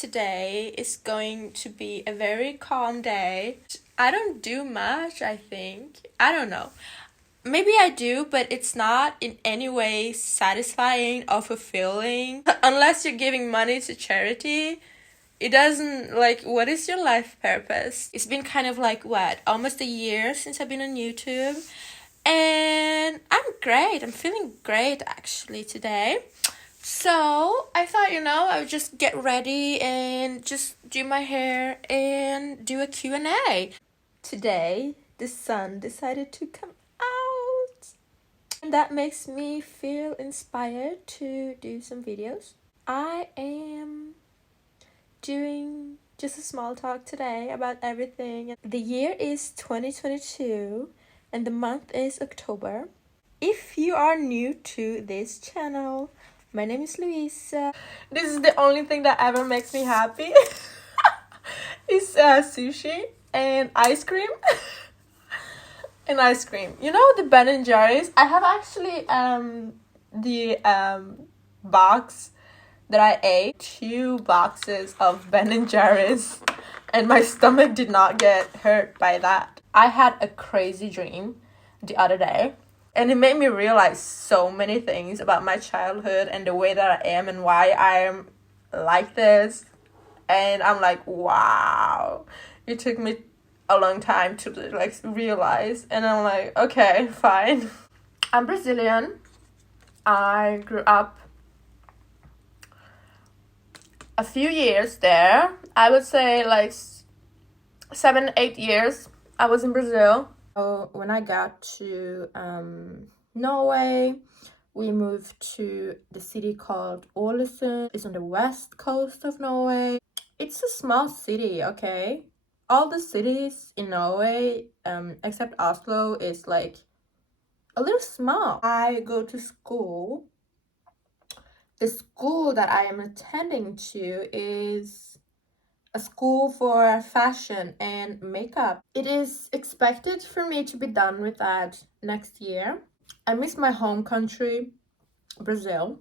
today is going to be a very calm day. I don't do much, I think. I don't know. Maybe I do, but it's not in any way satisfying or fulfilling. Unless you're giving money to charity, it doesn't, like, what is your life purpose? It's been kind of like, what, almost a year since I've been on YouTube. And I'm great. I'm feeling great actually today. So I thought, I would just get ready and just do my hair and do a Q&A. Today, the sun decided to come out. And that makes me feel inspired to do some videos. I am doing just a small talk today about everything. The year is 2022 and the month is October. If you are new to this channel, my name is Luisa. This is the only thing that ever makes me happy. It's sushi and ice cream. And ice cream. You know the Ben & Jerry's? I have actually the box that I ate. 2 boxes of Ben & Jerry's. And my stomach did not get hurt by that. I had a crazy dream the other day. And it made me realize so many things about my childhood and the way that I am and why I am like this. And I'm like, wow. It took me a long time to realize. And I'm like, okay, fine. I'm Brazilian. I grew up a few years there. I would say 7-8 years I was in Brazil. So when I got to Norway, we moved to the city called Ålesund. It's on the west coast of Norway. It's a small city, okay? All the cities in Norway, except Oslo, is a little small. I go to school. The school that I am attending to is a school for fashion and makeup. It is expected for me to be done with that next year. I miss my home country, Brazil.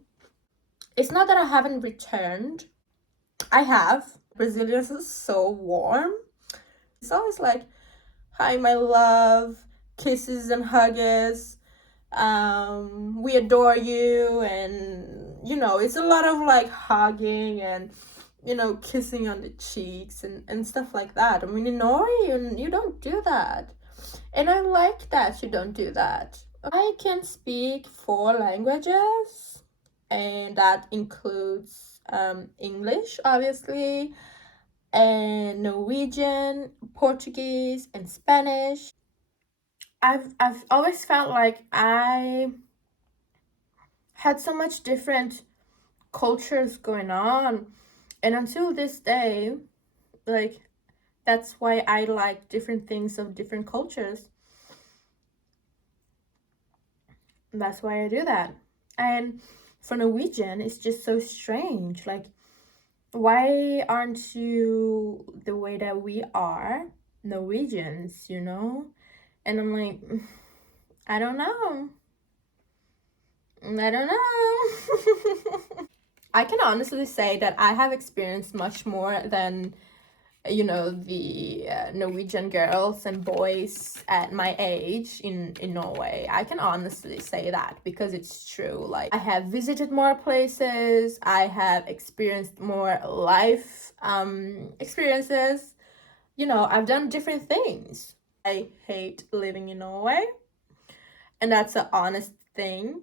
It's not that I haven't returned. I have. Brazilians are so warm. It's always like, hi, my love, kisses and hugs. We adore you, and it's a lot of hugging and kissing on the cheeks and stuff like that. I mean, in Norway, you don't do that. And I like that you don't do that. I can speak 4 languages, and that includes English, obviously, and Norwegian, Portuguese, and Spanish. I've always felt like I had so much different cultures going on. And until this day, that's why I like different things of different cultures. And that's why I do that. And for Norwegian, it's just so strange. Why aren't you the way that we are, Norwegians, And I'm like, I don't know. I can honestly say that I have experienced much more than, the Norwegian girls and boys at my age in Norway. I can honestly say that because it's true. I have visited more places. I have experienced more life experiences. I've done different things. I hate living in Norway. And that's an honest thing.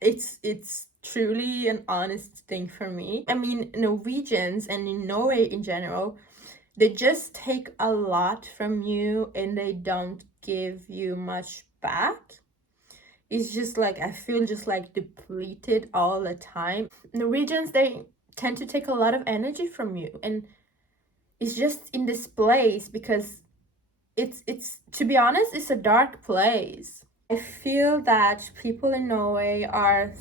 It's truly an honest thing for me. I mean, Norwegians and in Norway in general, they just take a lot from you and they don't give you much back. It's just I feel just depleted all the time. Norwegians, they tend to take a lot of energy from you, and it's just in this place because it's to be honest, it's a dark place. I feel that people in Norway are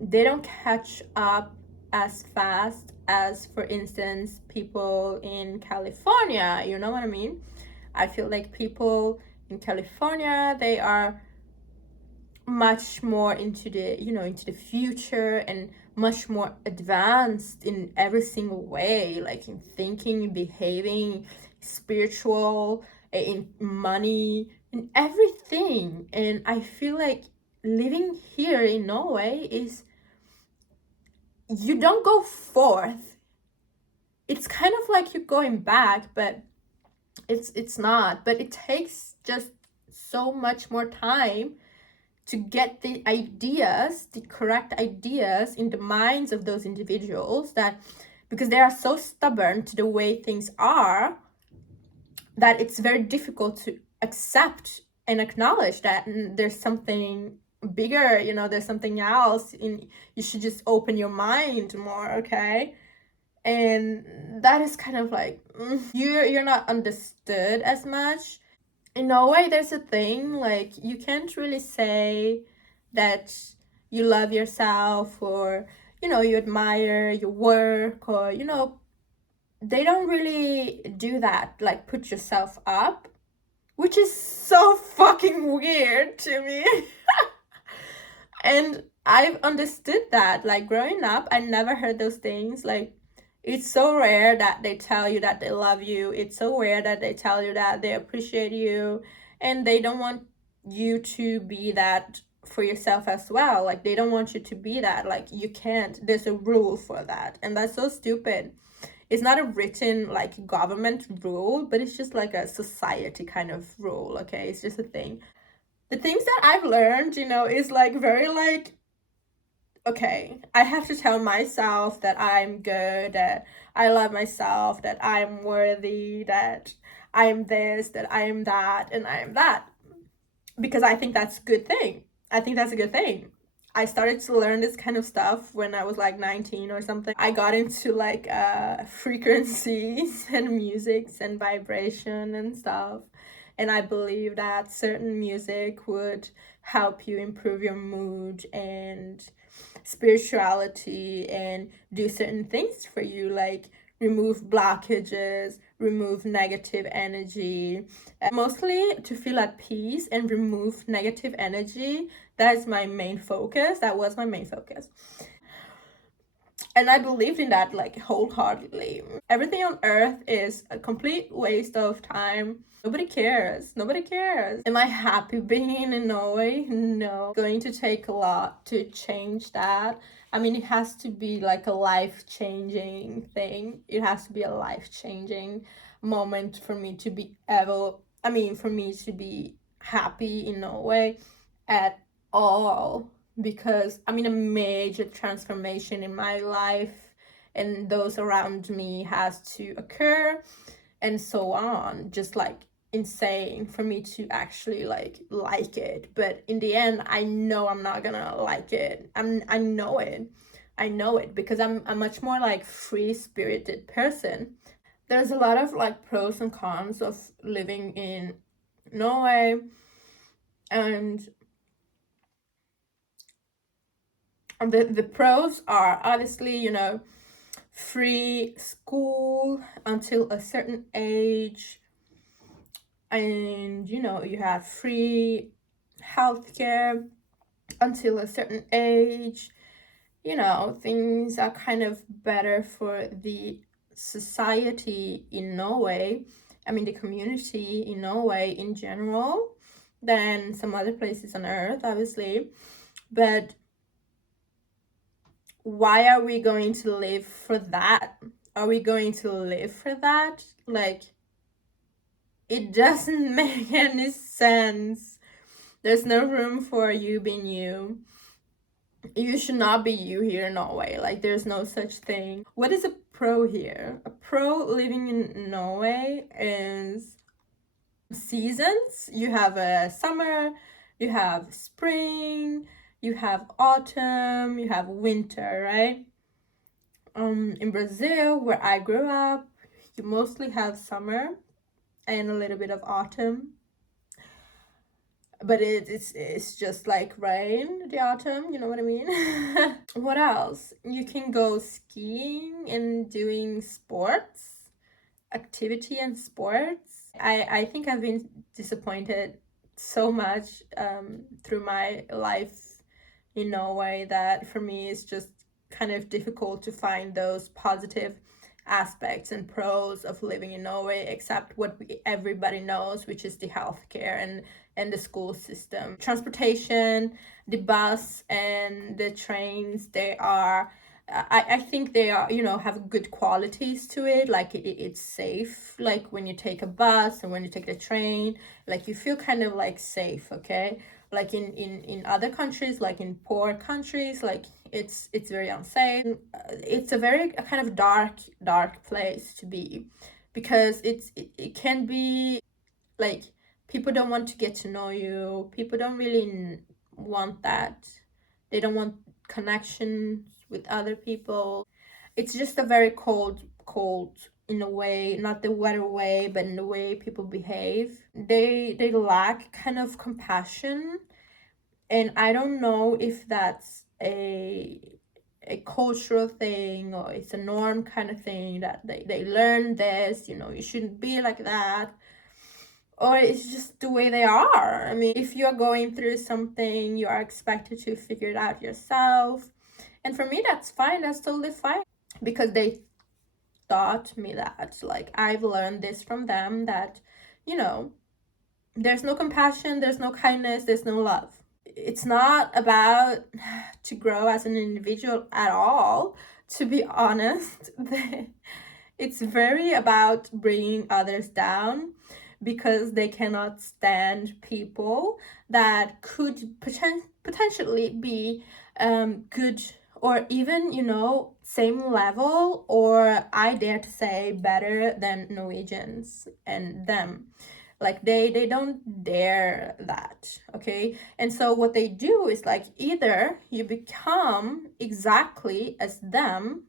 they don't catch up as fast as, for instance, people in California. You know what I mean? I feel like people in California, they are much more into the, into the future and much more advanced in every single way, like in thinking, behaving, spiritual, in money, in everything. And I feel like living here in Norway is, you don't go forth. It's kind of like you're going back, but it's not. But it takes just so much more time to get the ideas, the correct ideas in the minds of those individuals, that because they are so stubborn to the way things are, that it's very difficult to accept and acknowledge that there's something bigger, there's something else, and you should just open your mind more, okay? And that is kind of like, you're not understood as much. In Norway, there's a thing, like, you can't really say that you love yourself, or you admire your work, or they don't really do that, like put yourself up, which is so fucking weird to me. And I've understood that, like, growing up, I never heard those things. Like, it's so rare that they tell you that they love you. It's so rare that they tell you that they appreciate you, and they don't want you to be that for yourself as well. Like, they don't want you to be that. Like, you can't. There's a rule for that, and that's so stupid. It's not a written, like, government rule, but it's just like a society kind of rule, okay? It's just a thing. The things that I've learned, is like very like, okay, I have to tell myself that I'm good, that I love myself, that I'm worthy, that I'm this, that I'm that, and I am that. Because I think that's a good thing. I think that's a good thing. I started to learn this kind of stuff when I was like 19 or something. I got into like frequencies and musics and vibration and stuff. And I believe that certain music would help you improve your mood and spirituality, and do certain things for you, like remove blockages, remove negative energy, mostly to feel at peace and remove negative energy. That is my main focus. That was my main focus. And I believed in that, like, wholeheartedly. Everything on earth is a complete waste of time. Nobody cares. Nobody cares. Am I happy being in Norway? No. It's going to take a lot to change that. I mean, it has to be like a life-changing thing. It has to be a life-changing moment for me to be able, for me to be happy in Norway at all. Because a major transformation in my life and those around me has to occur, and so on, just like insane for me to actually like it. But in the end, I know I'm not gonna like it. I know it because I'm a much more like free spirited person. There's a lot of like pros and cons of living in Norway, and the pros are obviously, free school until a certain age, and you have free healthcare until a certain age. Things are kind of better for the society in Norway, the community in Norway in general, than some other places on earth, obviously. But why are we going to live for that? Are we going to live for that? Like, it doesn't make any sense. There's no room for you being you. You should not be you here in Norway. Like, there's no such thing. What is a pro here? A pro living in Norway is seasons. You have a summer, you have spring, you have autumn, you have winter, right? In Brazil, where I grew up, you mostly have summer and a little bit of autumn, but it's just like rain, the autumn, you know what I mean? What else? You can go skiing and doing sports, activity and sports. I think I've been disappointed so much through my life in Norway, that for me it's just kind of difficult to find those positive aspects and pros of living in Norway, except what everybody knows, which is the healthcare and the school system. Transportation, the bus and the trains, they are, I think they are, have good qualities to it. Like it's safe. Like when you take a bus and when you take the train, like you feel kind of like safe, okay? Like in other countries, like in poor countries, like it's very unsafe. It's a very kind of dark place to be, because it can be like people don't want to get to know you. People don't really want that. They don't want connections with other people. It's just a very cold in a way, not the weather way, but in the way people behave. They lack kind of compassion, and I don't know if that's a cultural thing or it's a norm kind of thing that they learn this, you shouldn't be like that, or it's just the way they are. I mean, if you're going through something, you are expected to figure it out yourself. And for me, that's fine. That's totally fine. Because they taught me that. Like, I've learned this from them that, you know, there's no compassion, there's no kindness, there's no love. It's not about to grow as an individual at all, to be honest. It's very about bringing others down, because they cannot stand people that could potentially be good, or even, same level, or I dare to say better than Norwegians and them. Like they don't dare that, okay? And so what they do is like, either you become exactly as them,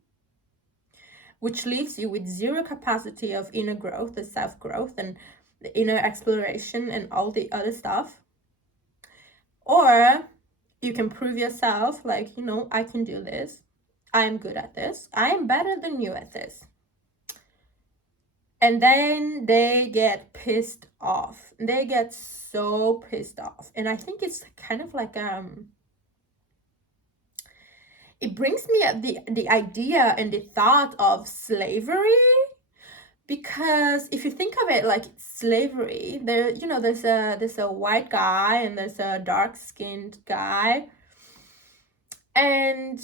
which leaves you with zero capacity of inner growth, the self-growth and the inner exploration and all the other stuff, or you can prove yourself, like, I can do this, I am good at this, I am better than you at this. And then they get pissed off. They get so pissed off. And I think it's kind of like it brings me at the idea and the thought of slavery. Because if you think of it like slavery, there's a white guy and there's a dark-skinned guy. And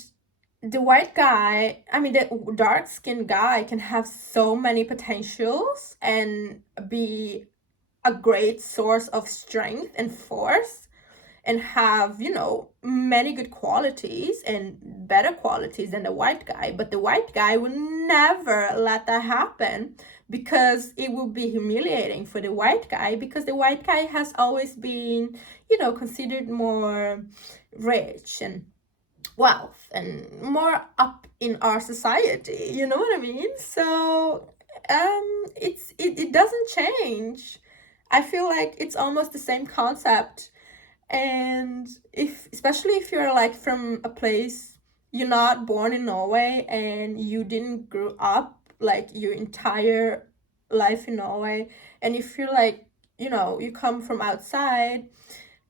the white guy, I mean, the dark-skinned guy can have so many potentials and be a great source of strength and force, and have, many good qualities and better qualities than the white guy. But the white guy would never let that happen, because it will be humiliating for the white guy, because the white guy has always been, considered more rich and wealth and more up in our society. You know what I mean? So it doesn't change. I feel like it's almost the same concept. And especially if you're like from a place, you're not born in Norway and you didn't grow up like your entire life in Norway, and if you're like, you come from outside,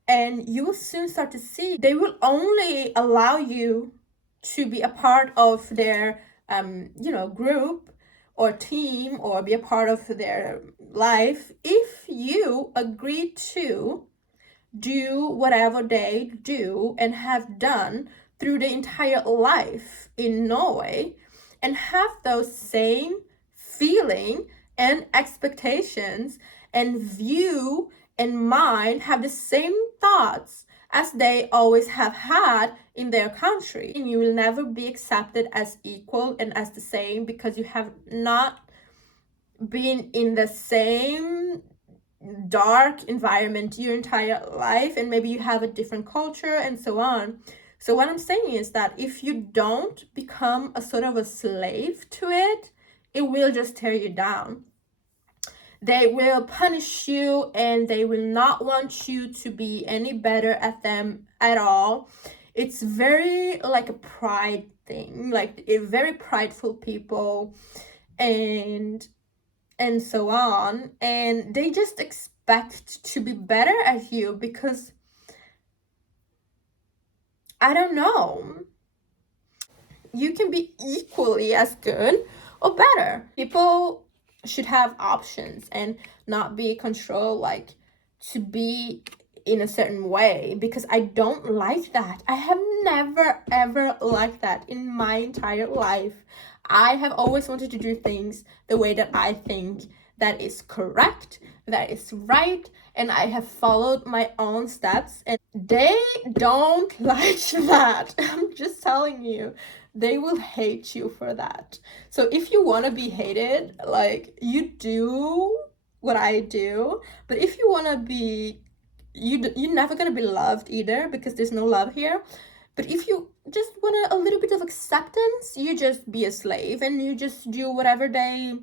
and you will soon start to see they will only allow you to be a part of their group or team, or be a part of their life, if you agree to do whatever they do and have done through the entire life in Norway, and have those same feeling and expectations and view and mind, have the same thoughts as they always have had in their country. And you will never be accepted as equal and as the same, because you have not been in the same dark environment your entire life, and maybe you have a different culture and so on. So what I'm saying is that if you don't become a sort of a slave to it, it will just tear you down. They will punish you, and they will not want you to be any better at them at all. It's very like a pride thing, like a very prideful people, and so on. And they just expect to be better at you, because I don't know, you can be equally as good or better. People should have options and not be controlled, like to be in a certain way, because I don't like that. I have never ever liked that in my entire life. I have always wanted to do things the way that I think that is correct, that is right, and I have followed my own steps, and they don't like that. I'm just telling you, they will hate you for that. So if you want to be hated, like, you do what I do, but if you want to be, you're never gonna be loved either, because there's no love here. But if you just want a little bit of acceptance, you just be a slave and you just do whatever they,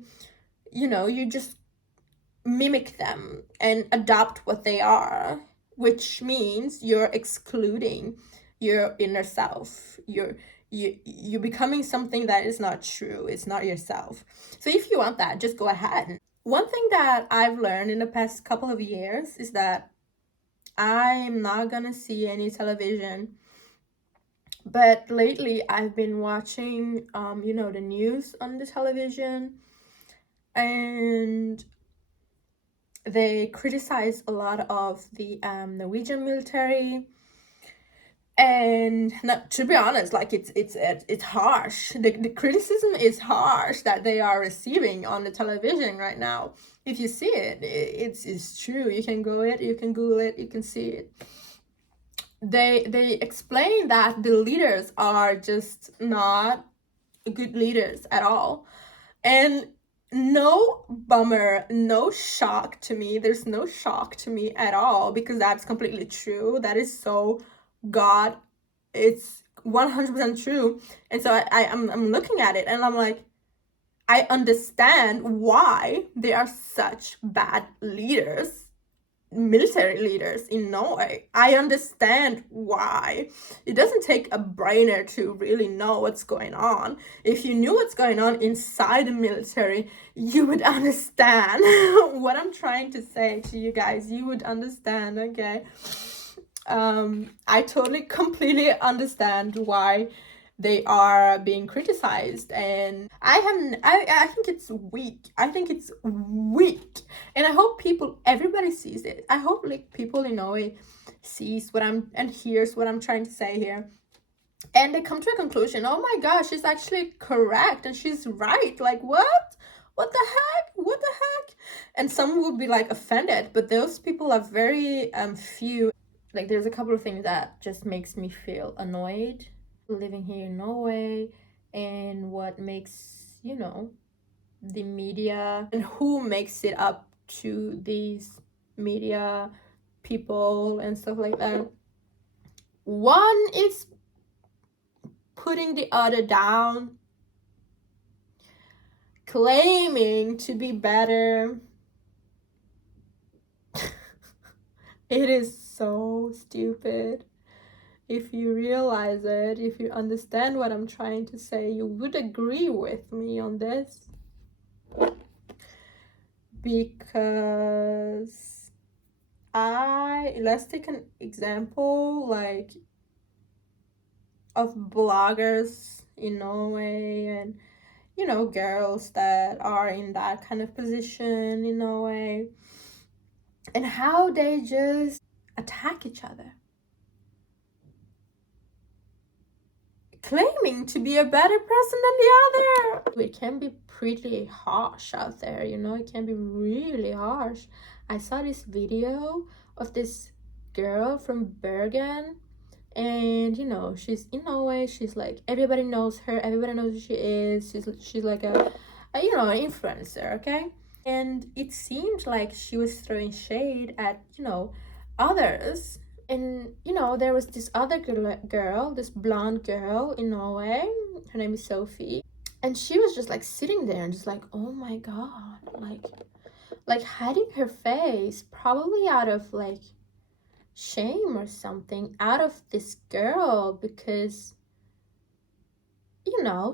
you just mimic them and adopt what they are, which means you're excluding your inner self. You're becoming something that is not true. It's not yourself. So if you want that, just go ahead. One thing that I've learned in the past couple of years is that I'm not gonna see any television. But lately I've been watching the news on the television, and they criticize a lot of the Norwegian military. And not, to be honest, like, it's harsh. The criticism is harsh that they are receiving on the television right now. If you see it, it's true. You can you can Google it, you can see it. They explain that the leaders are just not good leaders at all. And no bummer, no shock to me. There's no shock to me at all, because that's completely true. That is so God. It's 100% true. And so I'm looking at it and I'm like, I understand why they are such bad leaders, military leaders in Norway. I understand why. It doesn't take a brainer to really know what's going on. If you knew what's going on inside the military, you would understand what I'm trying to say to you guys. You would understand, okay? I totally, completely understand why they are being criticized, and I think it's weak. I think it's weak, and I hope everybody sees it. I hope, like, people in Norway sees what I'm and hears what I'm trying to say here, and they come to a conclusion. Oh my gosh, she's actually correct and she's right. Like, what the heck, what the heck? And some would be like offended, but those people are very few. Like, there's a couple of things that just makes me feel annoyed living here in Norway, and what makes, the media and who makes it up to these media people and stuff like that. One is putting the other down, claiming to be better. It is so stupid. If you realize it, if you understand what I'm trying to say, you would agree with me on this. Because let's take an example, like, of bloggers in Norway, and girls that are in that kind of position in Norway, and how they just attack each other, claiming to be a better person than the other. It can be pretty harsh out there, it can be really harsh. I saw this video of this girl from Bergen, and she's in Norway. She's like, everybody knows her, everybody knows who she is. She's like an influencer, okay? And it seemed like she was throwing shade at others. And there was this other girl, this blonde girl in Norway. Her name is Sophie, and she was just like sitting there and just like, oh my god, like hiding her face, probably out of like shame or something, out of this girl, because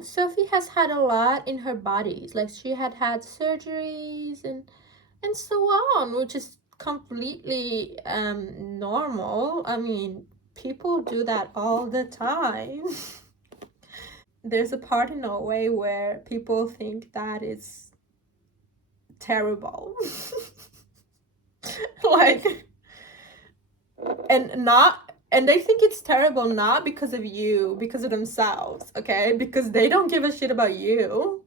Sophie has had a lot in her body. Like, she had surgeries and so on, which is completely normal. I mean, people do that all the time. there's a part in Norway where people think that is terrible. Like, and they think it's terrible not because of you, because of themselves, okay? Because they don't give a shit about you.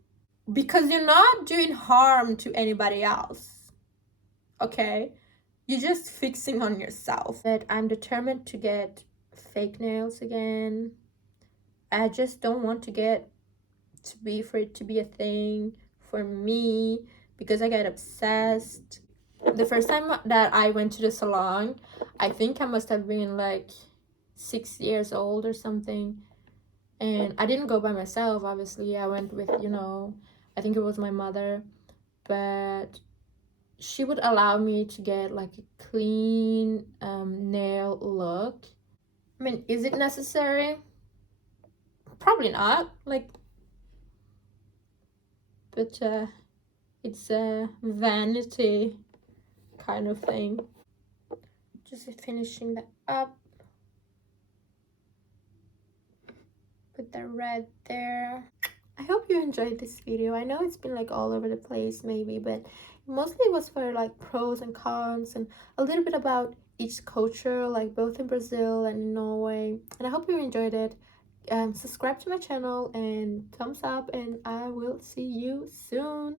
Because you're not doing harm to anybody else, okay? You're just fixing on yourself. But I'm determined to get fake nails again. I just don't want for it to be a thing for me, because I get obsessed. The first time that I went to the salon, I think I must have been like 6 years old or something. And I didn't go by myself, obviously. I went with, I think it was my mother. But she would allow me to get like a clean nail look. I mean, is it necessary? Probably not. Like, but it's a vanity kind of thing. Just finishing that up. Put the red there. I hope you enjoyed this video. I know it's been like all over the place maybe, but mostly it was for like pros and cons and a little bit about each culture, like both in Brazil and in Norway. And I hope you enjoyed it. Subscribe to my channel and thumbs up, and I will see you soon.